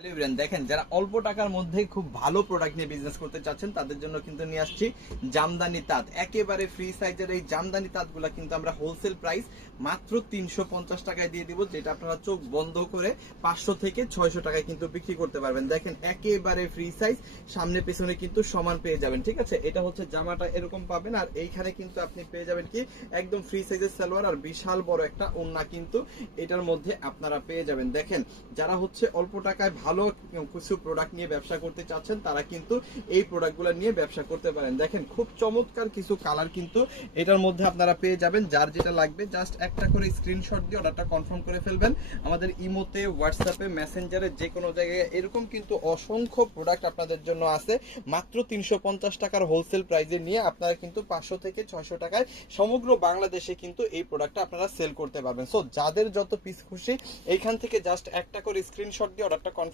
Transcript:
দেখেন যারা অল্প টাকার মধ্যে খুব ভালো প্রোডাক্ট নিয়ে বিজনেস করতে চাচ্ছেন তাদের জন্য কিন্তু নিয়ে আসছি জামদানি তাঁত। একেবারে ফ্রি সাইজের এই জামদানি তাঁতগুলা কিন্তু আমরা হোলসেল প্রাইস মাত্র 350 টাকায় দিয়ে দিব, যেটা আপনারা চোখ বন্ধ করে 500 থেকে 600 টাকায় কিন্তু বিক্রি করতে পারবেন। দেখেন একেবারে ফ্রি সাইজ, সামনে পেছনে কিন্তু সমান পেয়ে যাবেন। ঠিক আছে, এটা হচ্ছে জামাটা এরকম পাবেন, আর এইখানে কিন্তু আপনি পেয়ে যাবেন কি একদম ফ্রি সাইজের সালোয়ার আর বিশাল বড় একটা ওড়না কিন্তু এটার মধ্যে আপনারা পেয়ে যাবেন। দেখেন যারা হচ্ছে অল্প টাকায় ভালো কিছু প্রোডাক্ট নিয়ে ব্যবসা করতে চাচ্ছেন তারা কিন্তু এই প্রোডাক্টগুলো নিয়ে ব্যবসা করতে পারেন। দেখেন খুব চমৎকার কিছু কালার কিন্তু এটার মধ্যে আপনারা পেয়ে যাবেন। যার যেটা লাগবে জাস্ট একটা করে স্ক্রিনশট দিয়ে অর্ডারটা কনফার্ম করে ফেলবেন। আমাদের ইমোতে, হোয়াটসঅ্যাপে, মেসেঞ্জারে যে কোনো জায়গায় এরকম কিন্তু অসংখ্য প্রোডাক্ট আপনাদের জন্য আছে। মাত্র 350 টাকার হোলসেল প্রাইসে নিয়ে আপনারা কিন্তু 500 থেকে 600 টাকায় সমগ্র বাংলাদেশে কিন্তু এই প্রোডাক্টটা আপনারা সেল করতে পারবেন। সো যাদের যত পিস খুশি এইখান থেকে জাস্ট একটা করে স্ক্রিনশট দিয়ে অর্ডারটা কনফার্ম